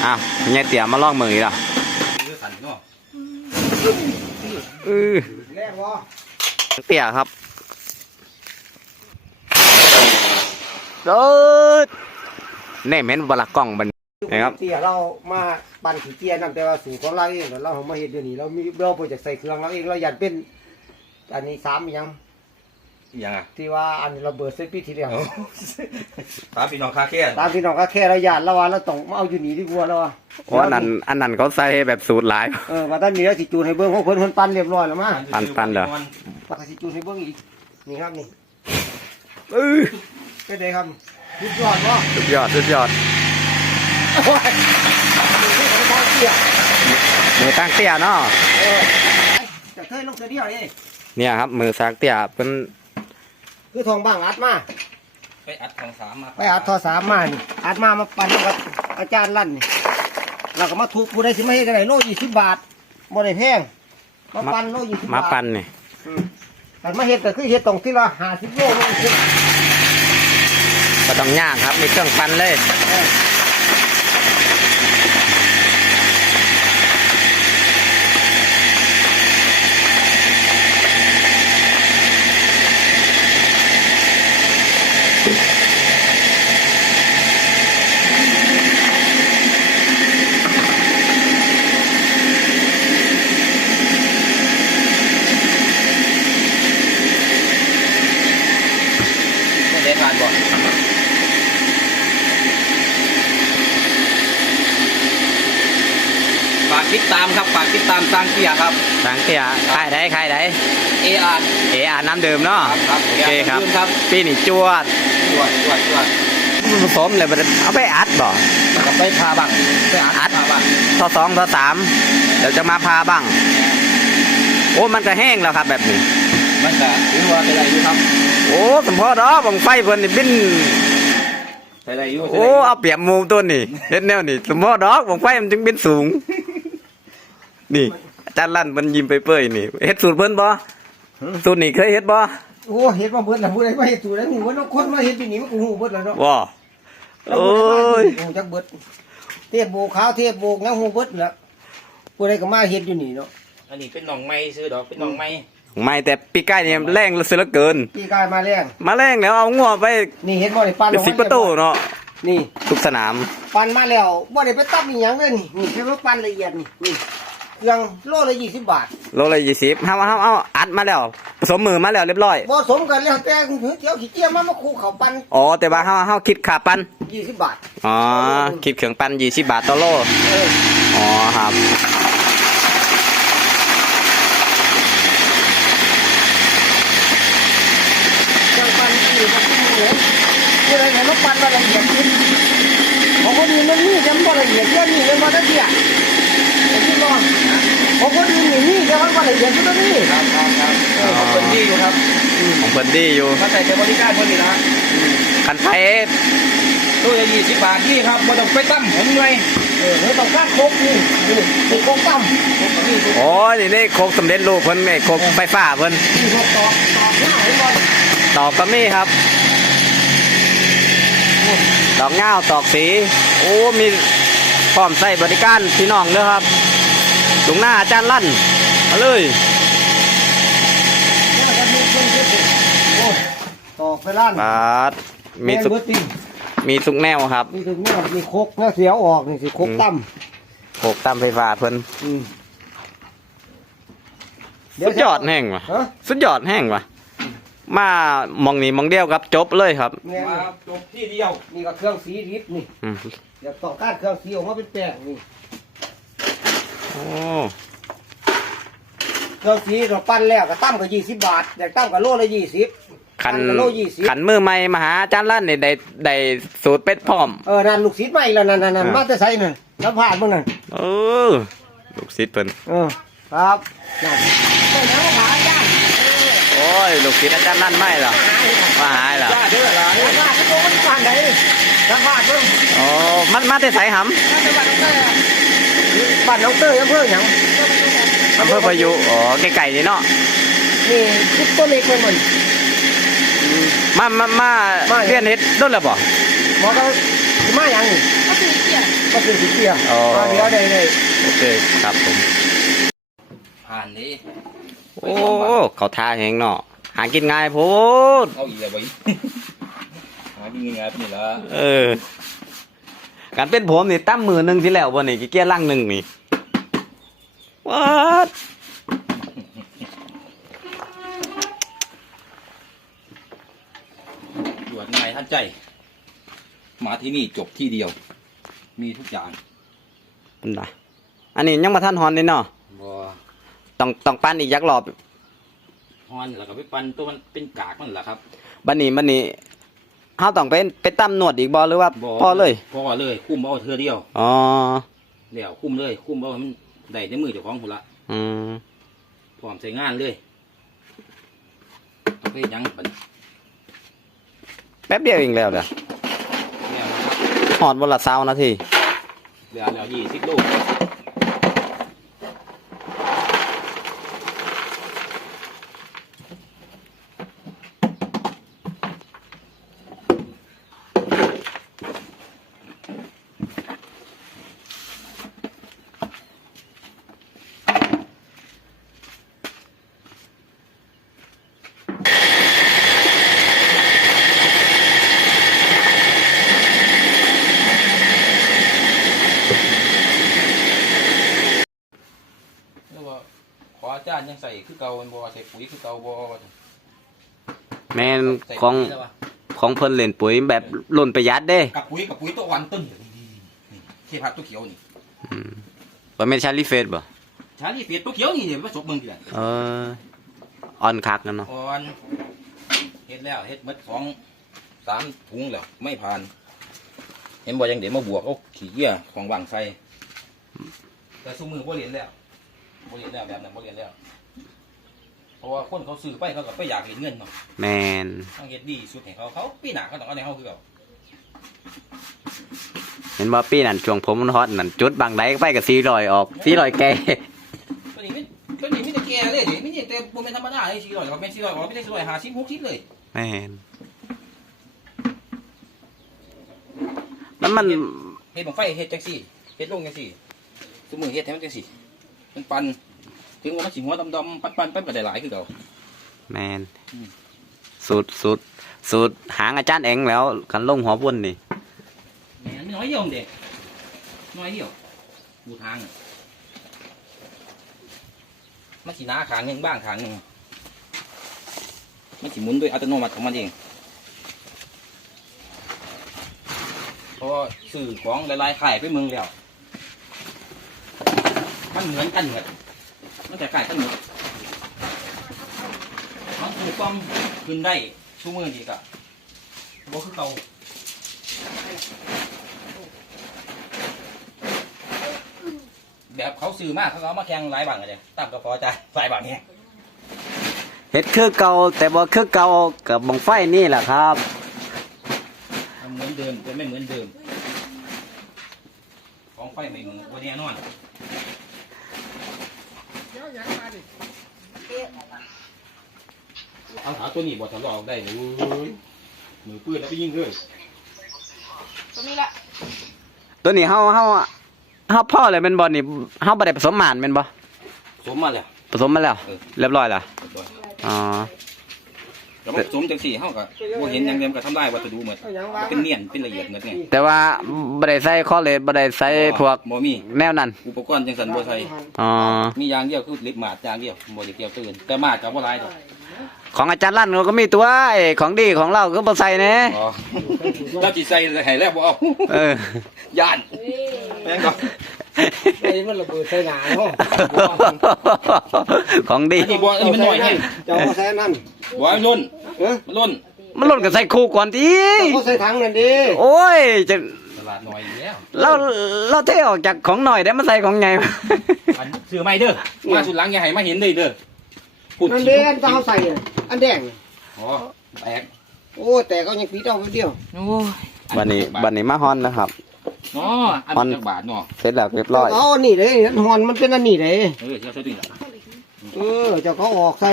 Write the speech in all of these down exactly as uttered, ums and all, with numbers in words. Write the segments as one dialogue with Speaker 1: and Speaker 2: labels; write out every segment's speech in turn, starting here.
Speaker 1: อ้าวเนี่ยเตี๋ยมาลอกมืออีกแล้วเออเตี๋ยครับเออแน่เม้นบลักกล้องมันนะครับ
Speaker 2: เตี๋ยเรามาปั่นขี้เกียจนั่นแต่ว่าสูตรของเราเองเราเอามาเห็ดเดี๋ยวนี้เรามีเราโปรเจกต์ใส่เครื่องเราเองเราอยากเป็นอันนี้สามยัง
Speaker 3: ยัง
Speaker 2: ที่ว่าอันเราเบิดเซปีที่แล้ว
Speaker 3: ตามพี่น้องคาแค่
Speaker 2: ตามพี่น้องคาแค่เราหยาดเราว่าเราต้องมาเอาอยู่นี่ดีกว่าเราอ่ะ
Speaker 1: เพราะอันนั้นอันนั้นเขาใส่แบบสูตรหลาย
Speaker 2: เออว่าตอนนี้เราสิจูนให้เบิ้งของเพิ่นเพิ่นปั่นเรียบร้อยแล้วมา
Speaker 1: ปั่นปั่นเหรอ
Speaker 2: ปักสิจูนให้เบิ้งอีกนี่ครับนี่
Speaker 1: เออ
Speaker 2: เป็นไงครับสุดยอดวะ
Speaker 1: สุดยอดสุดยอดมือตั้งเตี้ยเนาะ
Speaker 2: จะเคยลงเสียเดียวนี่
Speaker 1: เนี่ยครับมือซักเตี้ยเป็น
Speaker 2: คือทองบ้างอัดมา
Speaker 3: ไปอัดทองสามมา
Speaker 2: ไปอัดทอสามมานี่อัดมามาปั่นกับอาจารย์ลั่นนี่เราก็มาทุกผู้ใดสิมาให้ได้โลยี่สิบบาทบ่ได้แพงมาปั่นโลยี่สิบบาท
Speaker 1: มาปั่นนี่
Speaker 2: แต่มาเห็ดก็คือเห็ดตรงที่เราหาสิบโลมัน
Speaker 1: ก็ต้องยากครับมีเครื่องปั่นเลย
Speaker 3: ฝากติดตามครับฝากติดตามสร้างเตี้ยครับ
Speaker 1: สร้างเตี้ยขายได้ขายได้
Speaker 3: เออาร์
Speaker 1: เออาร์น้ำดื่มเนาะโอเคครับปีนี่จวด
Speaker 3: จวดจวดจวด
Speaker 1: ผสมเลยเอาไปอัดบ่
Speaker 3: กับไปพาบังไปอัดพาบัง
Speaker 1: ทอสองทอสามเดี๋ยวจะมาพาบังโอ้มันก็แห้งแล้วครับแบบนี้
Speaker 3: มันก็ถือว่าเป็นอะไรอยู่ครับ
Speaker 1: โอ้สมพอดอกบังไฟเพิ่นนี่บิน
Speaker 3: อะไรอยู่
Speaker 1: โอ้เอาเปรียบมูตัวนี่เฮ็ดแนวนี่สมพอดอกบังไฟมันจึงบินสูงนี่อาจารย์ลั่นมันยิ้มไปเปื่อยนี่เฮ็ดสูตรเพิ่นบ่สูตรนี่เคยเฮ็ดบ่
Speaker 2: โอ้เฮ็ดมาเบิดแล้วผู้ใดมาเฮ็ดสูตรแล้วหูว่าคนมาเฮ็ดปีนี้มันก็หูเบิดแล้วเนาะ
Speaker 1: ว้าโอ้ย
Speaker 2: หูจักเบิดเทพโบขาวเทพโบกแล้วหูเบิดแล้วผู้ใดก็มาเฮ็ดอยู่นี่เนาะ
Speaker 3: อันนี้เป็นหนองไม้ซื้อดอกเป็นหนองไม้
Speaker 1: ไม่แต่ปีใกล้นี่แรงเหลือเกิน
Speaker 2: ปีใกล้มาแรง
Speaker 1: มาแรงแล้วเอางัวไป
Speaker 2: นี่เห็นบ่ได้ปั่น
Speaker 1: สิบประตูเนาะ
Speaker 2: นี่
Speaker 1: ทุกสนาม
Speaker 2: ปั่นมาแล้วบ่ได้ไปตับอีหยังเลยนี่นี่แค่ว่าปั่นละเอียดนี่นี่เครื่องโลละยี่สิบบาท
Speaker 1: โลละยี่สิบเฮาเฮาเอาอัดมาแล้วผสมมือมาแล้วเรียบร้อย
Speaker 2: ผสมกันแล้วแต่หือเจียวขี้เกียจมามาคู่เขาปั่น
Speaker 1: อ๋อแต่ว่าเฮาเฮาคิดค่าปั่น
Speaker 2: ยี่สิบบาท
Speaker 1: อ๋อคิดเครื่องปั่นยี่สิบบาทต่อโลอ๋อครับ
Speaker 2: เครื่องปั่นนี่ก็ขึ้นเลยผู้ใดเห็นว่าปั่นมาละเอียดขึ้นของคนอื่นมันนี่จะบ่ละเอียดเยอะนี่เลยมาตั้งเที่ยที่นอนของคนอื่นนี่นี่จะว่าละเอียดขึ้นแล้วนี่
Speaker 3: ครับครับครับของเพิ่นดีอยู่ครับ
Speaker 1: ของเพิ่นดีอยู่
Speaker 3: เขาใส่ใจบริการเพิ่นนี่นะ
Speaker 1: คันไทย
Speaker 3: ตู้ละยี่สิบบาทนี่ครับบ่ต้องไปตั้มผมเลย
Speaker 2: เออไม่ต้องการโคกนี่นี่โคกตั้ม
Speaker 1: โอ้ยนี่นี่โคกสำเร็จรูปเพิ่นนี่โคกไฟฟ้าเพิ่น
Speaker 2: นี่โคกตอกตอกหน้าเห็นบ่
Speaker 1: ตอกก็มีครับตอกเงาตอกสีโอ้มีพร้อมใส่บริการพี่น้องเด้อครับตรงหน้าอาจารย์ลั่นมาเลย
Speaker 2: ตอกไปลั่น
Speaker 1: บาดมีสุกมีสุกแนวครับ
Speaker 2: มีสุกแนวมีโคกแนวเสียวออกนี่สิโคกตั้ม
Speaker 1: โคกตั้มไฟฟ้าเพิ่นสุดยอดแห้งว่ะสุดยอดแห้งว่ะมามองนี่มองเดียวครับจบเลยครับ
Speaker 3: มาจบที่เดียว
Speaker 2: นี่ก็เครื่องสีริบนี่เดี๋ยวต่อการเครื่องสีออกมาเป็นแป้งนี่
Speaker 1: โอ้
Speaker 2: เครื่องสีเราปั้นแล้วก็ตั้มก็ยี่สิบบาทอยากตั้มก็โลละยี่สิบ
Speaker 1: ขันโลยี่สิบขันมือใหม่มาหาอาจารย์ลั่นนี่ได้ได้สูตรเป็ดพร้อม
Speaker 2: เออนั่นลูกศิษย์ใหม่แล้วนั่นนั่นมาแต่ไสนั่นแล้วผ่านบ้างนั่น
Speaker 1: เออลูกศิษย์เพิ่น
Speaker 2: เออครับนั่นเจ้าหาย่าง
Speaker 1: โอ้ยลูกศิษย์อาจารย์ลั่นไม่หรอมาหายหรอ
Speaker 2: จ้าเด้อหลานจ้าที่โตมันผ่านไหนแล้วผ่านเพิ่ง
Speaker 1: โอ้มันมาแต่ไสหำ
Speaker 2: บ้านน้องเต้ยอำเภอหยัง
Speaker 1: อำเภอพายุอ๋อไก่ๆนี่เนาะ
Speaker 2: นี่ทุกต้นเล็กเลยมัน
Speaker 1: มามามาเรียนเฮ็ดต้นแล้วบ่
Speaker 2: หมอก็มาอย่างนี้
Speaker 4: ก็คือเกี่ย
Speaker 2: ก็คือสิเกียร์
Speaker 1: อ๋อ
Speaker 2: เอาเดี๋ยวได้ได้
Speaker 1: โอเคครับผม
Speaker 3: ผ่านนี้
Speaker 1: โอ้เขาทาแหงเนาะหากินง่ายโพด
Speaker 3: เอาอีกแล้วบ่หากินง่ายๆนี่ละ
Speaker 1: เออการเป็นผมนี่ตั้มมือหนึงที่แล้วบ่นี่กี่เกียร์ล่างหนึงนี่วัด
Speaker 3: ด่วนง่ายทันใจ มาที่นี่จบที่เดียว มีทุกอย่าง
Speaker 1: อันน่ะอันนี้ยังมาท่านฮอนเลยเนาะ
Speaker 3: บ่
Speaker 1: ต้องต้องปั้นอีกยักษ์รอบ
Speaker 3: ฮอนแล้วก็ไปปั่นตัวมันเป็นกากมันแหละครับ
Speaker 1: บัดนี้บัดนี้เฮาต้องไปไปตั้มนวดอีกบ่หรือว่า
Speaker 3: บ่
Speaker 1: พอเลย
Speaker 3: พอเลยคุ้มเอาเธอเดียว
Speaker 1: อ๋อ
Speaker 3: เดี๋ยวคุ้มเลย คุ้มเอาให้มันได้ในมือเจ้าของพุ่นละ
Speaker 1: อืม
Speaker 3: พร้อมใช้งานเลยเอาไปเฮ็ดหยังบัดนี้
Speaker 1: แป๊บเดียวเองแล้วเด้อ
Speaker 3: แล้วนะครับ
Speaker 1: ฮอดวันละ20นาที
Speaker 3: เหลือแล้วยี่สิบโล แล้วก็ขออาจารย์ยังใส่คือเก่าเป็นบ่ใส่ปุ๋ยคือเก่าบ่
Speaker 1: แม่น
Speaker 3: ใส่
Speaker 1: ของ
Speaker 3: ปุ๋ยแล้ววะ
Speaker 1: ของเพิ่นเล่นปุ๋ยแบบลุ่นประหยัดเด้
Speaker 3: กับปุ๋ยกับปุ๋ยตัววันต้นนี่นี่เคพัดตัวเขียวนี่
Speaker 1: อืมบ่แม่นชาลีเฟสบ่
Speaker 3: ชาลีเฟียดตัวเขียวนี่เดี๋ยวผสมมึงทีละ
Speaker 1: เอออ่อนคักนั่นเนาะ
Speaker 3: อ่อนเฮ็ดแล้วเฮ็ดหมดสองสามถุงแล้วไม่ผ่าน เห็นบ่ยังเดี๋ยวมาบวกเอาขี้เหี้ยของวางใส่แต่ซุมือบ่เรียนแล้วบ่เรียนแล้วแบบนั้นบ่เรียนแล้วเพราะว่าคนเขาซื้อไปเขาก็ไปอยากเห็นเงินเนาะ
Speaker 1: แม่น
Speaker 3: ต้องเฮ็ดดีสุดให้เขาเขาปีหน้าเขาต้องเอาในเฮาคือเก่า
Speaker 1: เห็นบ่ปีนั้นช่วงผมมันฮอตนั่นจุดบางใดไปก็สี่ร้อยออกสี่ร้อยแก่
Speaker 3: ตัวนี้มันตัวนี้มีแต่แก่เลยเดี๋ยวมีแต่บ่แม่นธรรมดาเลยสี่ร้อยก็แม่นสี่ร้อยออกไม่ได้สี่ร้อยห้าสิบ หกสิบเลย
Speaker 1: แม่นแล้วมัน
Speaker 3: เฮ็ดบังไฟเฮ็ดจังซี่เฮ็ดลงจังซี่ซุมือเฮ็ดให้มันจังซี่มันปั่นถึงว่ามันสิหัวดำๆปั่นๆไปก็ได้หลายคือเก่า
Speaker 1: แม่น
Speaker 3: อืม
Speaker 1: สูตรสูตรสูตรหางอาจารย์เองแล้วคันลงหัวพุ่นนี่
Speaker 3: แหมมันน้อยเดียวเด้น้อยเดียวดูทางน่ะมันสิหน้าขางหนึงบ้างขางหนึงมันสิหมุนโดยอัตโนมัติของมันเองเพราะว่าซื้อของหลายๆขายไปเมืองแล้วมันเหมือนกันหมดมันแต่ขายกันหมดมันถูกต้องขึ้นได้ชั่วมือดีกะบ่คือเก่าแบบเขาซื้อมากเขาก็เอามาแข่งหลายบางเลยตามกระเพาะใจหลายบางเนี่ย
Speaker 1: เฮ็ดคือเก่าแต่บ่คือเก่ากับบังไฟนี่แหละครับ
Speaker 3: มันเหมือนเดิมแต่ไม่เหมือนเดิม ของไฟไม่เหมือนวันนี้แน่นอนเอาหาตัวนี้บอทะเลาะได้เลยมือปืนแล้วไปยิงเลย
Speaker 2: ตัวนี้ละ
Speaker 1: ตัวนี้เฮาเฮาเฮาพ่อเลยแม่นบ่นี่เฮาบ่ได้ผสมหมานแม่นบ่
Speaker 3: สมมาแล้ว
Speaker 1: ผสมมาแล้ว
Speaker 3: เออ
Speaker 1: เรียบร้อยแล้ว
Speaker 3: เรียบร้อย
Speaker 1: อ๋อ
Speaker 3: แล้วมันสมจังสี่เฮาก็บ่เห็นอย่างเดิมก็ทำลายวัสดุหมด
Speaker 2: เอาหยังวาง
Speaker 3: เป็นเนียนเป็นละเอียดหมดไง
Speaker 1: แต่ว่าบ่ได้ใส่คอเลสบ่ได้ใส่พวก
Speaker 3: บ่มี
Speaker 1: แนวนั้น
Speaker 3: อุปกรณ์จังสันบ่ใส่
Speaker 1: อ๋อ
Speaker 3: มีอย่างเดียวคือลิปมาดอย่างเดียวบ่ได้เกี่ยวตื่นแต่มาดก็บ่หลายดอก
Speaker 1: ของอาจารย์ลั่นเราก็มีตัวไอ้ของดีของเราก็บ่ใส่แน่
Speaker 3: อ๋อเราสิใส่ให้แล้วบ่เอา
Speaker 1: เออ
Speaker 3: ย่านแม่งก็
Speaker 2: ไอ้มันระเบิดใส่หนาเนาะ
Speaker 1: ของดี
Speaker 3: อันนี้บ่อันนี้มันน้อยแฮง
Speaker 2: เจ้าก็ใส่นั่น
Speaker 3: บ่ให้มันล้น
Speaker 2: เออ
Speaker 3: มันล้น
Speaker 1: มันหล่นก็ใส่คู่ก่อนที
Speaker 2: เจ้าก็ใส่ถังนั่นดิ
Speaker 1: โอ้ยจะ
Speaker 3: ตลาดน้อยอยู่แล้ว
Speaker 1: เราเราเทออกจากของหน่อยได้มาใส่ของใหญ่
Speaker 3: อันซื้อใหม่เด้อมาสุดหลังอย่าให้มาเห็นเลยเด้อพูด
Speaker 2: นั่นเด้อันเจ้าใส่น่ะอันแดงน่ะ
Speaker 3: อ๋อแตก
Speaker 2: โอ้แต่ก็ยังปีดเอาไปเดียว
Speaker 3: โอ้ย
Speaker 1: บันนี้บันนี้มาฮอนนะครับ
Speaker 3: เนาะอันนี้จักบาทเนาะ
Speaker 1: เสร็จแล้วเรียบร้อย
Speaker 2: เอาอันนี่เลยหอนมันเป็นอันนี้เลย
Speaker 3: เออเจ้าใส่ดิ
Speaker 2: เออเจ้าเขาออกใส่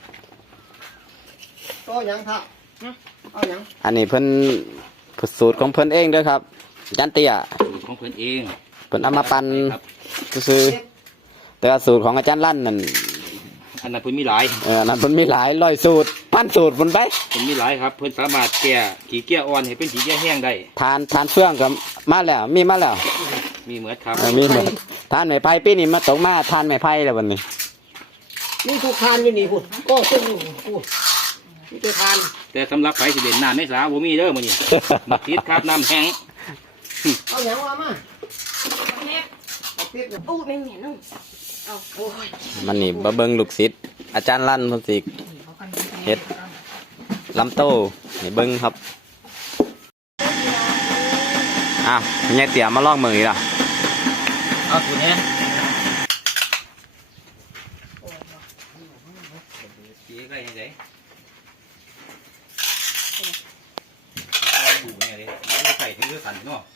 Speaker 2: ก็ยังท่าเอายัง
Speaker 1: อันนี้เพิ่นสูตรของเพิ่นเองเด้วยครับอาจารย์เตี้ย
Speaker 3: ทของเพิ่นเอง
Speaker 1: เพิ่นเอามาปั่น
Speaker 3: ครับ
Speaker 1: ซื้อๆแต่ว่าสูตรของอาจารย์ลั่นนั่น
Speaker 3: อันนั้นเพิ่นมีหลาย
Speaker 1: เออนั่นเพิ่นมีหลายร้อยสูตรปั้นสูตรเพิ่นไป
Speaker 3: เพิ่นมีหลายครับเพิ่นสามารถแก้ขี้เกียจอ่อนให้เป็นขี้เกียจแห้งได้
Speaker 1: ทานทานเฟื่องก็มาแล้วมีมาแล้ว
Speaker 3: มีเหมือนครับ
Speaker 1: เออมีหมดทานไม้ไผ่ปีนี้มาตกมาทานไม้ไผ่แล้ววันนี้
Speaker 2: นี่ทุกทานอยู่นี่พุ่นก็ต้นอยู่พุ่นนี่จะทาน
Speaker 3: แต่สำหรับไผสิเด่นน้ำในสาบ่มีเด้อมื้อนี้ มาติดครับน้ำแห้ง
Speaker 2: เอาอย่างว่ามา
Speaker 4: แม่
Speaker 2: เอาเปี๊ยกเนี่ย
Speaker 4: โอ้ไม่เหม็นนุ่งเอาโอ้ย
Speaker 1: มันนี่บะเบิงลูกศิษย์อาจารย์ลั่นเพิ่นสิเฮ็ดลำโต้นี่เบิงครับอ้าวมีไงเตี่ยมาลองมืออีกล่ะ
Speaker 3: เอาตัวนี้ตีใกล้ยังไงดูเนี่ยดิไม่ใส่ถึงจะสั่นเนาะ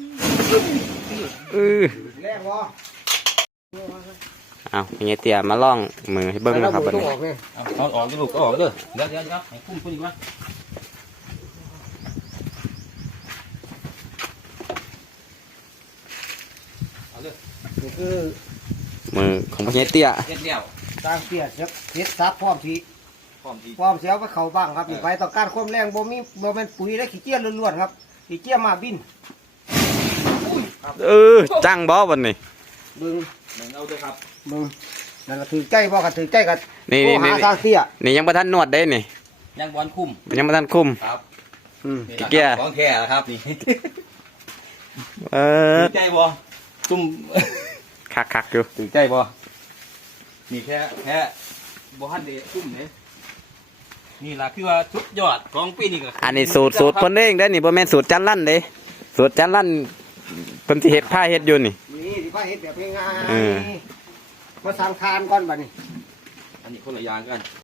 Speaker 1: อือ
Speaker 2: แรงวะ
Speaker 1: อ้าวมีไงเตี่ยมาลองมือให้เบิงนะครับบัด
Speaker 2: ต้อง
Speaker 1: นี้
Speaker 2: ออกเนี่ย
Speaker 3: เอาเอาออกดิลูกก็ออกเด้อเดี๋ยวเดี๋ยวเดี๋ยวให้คุ้มคุ้มดีกว่าเอาเด้อ
Speaker 2: นี่คือ
Speaker 1: มือของพี่ไงเตี่ย
Speaker 3: เฮ็ดแล้ว
Speaker 2: ตางเปียกเฮ็ดซับพร้อมที
Speaker 3: พร้อมที่
Speaker 2: พร้อมเสียวไปเข้าบ้างครับนี่ไปต้องการความแรงบ่มีบ่เป็นปุ๋ยและขี้เกียจล้วนๆครับขี้เกียจมาบิน
Speaker 1: เออจังบ่วันนี้
Speaker 2: เบิ่ง
Speaker 3: หนึ่งเอาเด้อครับ
Speaker 2: เบิ่งนั่นก็ถือใจบ่กันถือใจกัน
Speaker 1: นี่
Speaker 2: โทร
Speaker 1: นี่
Speaker 2: หา
Speaker 1: นี่
Speaker 2: ทางเตี้ย
Speaker 1: นี่ยังบ่ทันนวดได้นี่
Speaker 3: ยังบอลคุ้ม
Speaker 1: ยังบ่ทันคุม
Speaker 3: ครับ
Speaker 2: อืม
Speaker 3: นี่
Speaker 1: ขี้เกียจ
Speaker 3: ของแท้นะครับนี่
Speaker 1: เออ
Speaker 3: ตื่นใจบ่ซุ่ม
Speaker 1: คักๆอยู่
Speaker 3: ตื่นใจบ่มีแค่แค่บ่ฮันเดซุ่มเนี่ยนี่ล่ะคือว่าสุดยอดของปีนี้ก็
Speaker 1: อันนี้สูตรสูตรเพิ่นเองเด้อนี่บ่แม่นสูตรจันลั่นเด้สูตรจันลั่นเพิ่นสิเฮ็ดผ้าเฮ็ดอยู่นี่
Speaker 2: นี่ที่ว่าเฮ็ดแบบง่าย
Speaker 1: เออ
Speaker 2: ๆมาสั่งทานก่อนบัดนี้
Speaker 3: อันนี้คนละอย่างกัน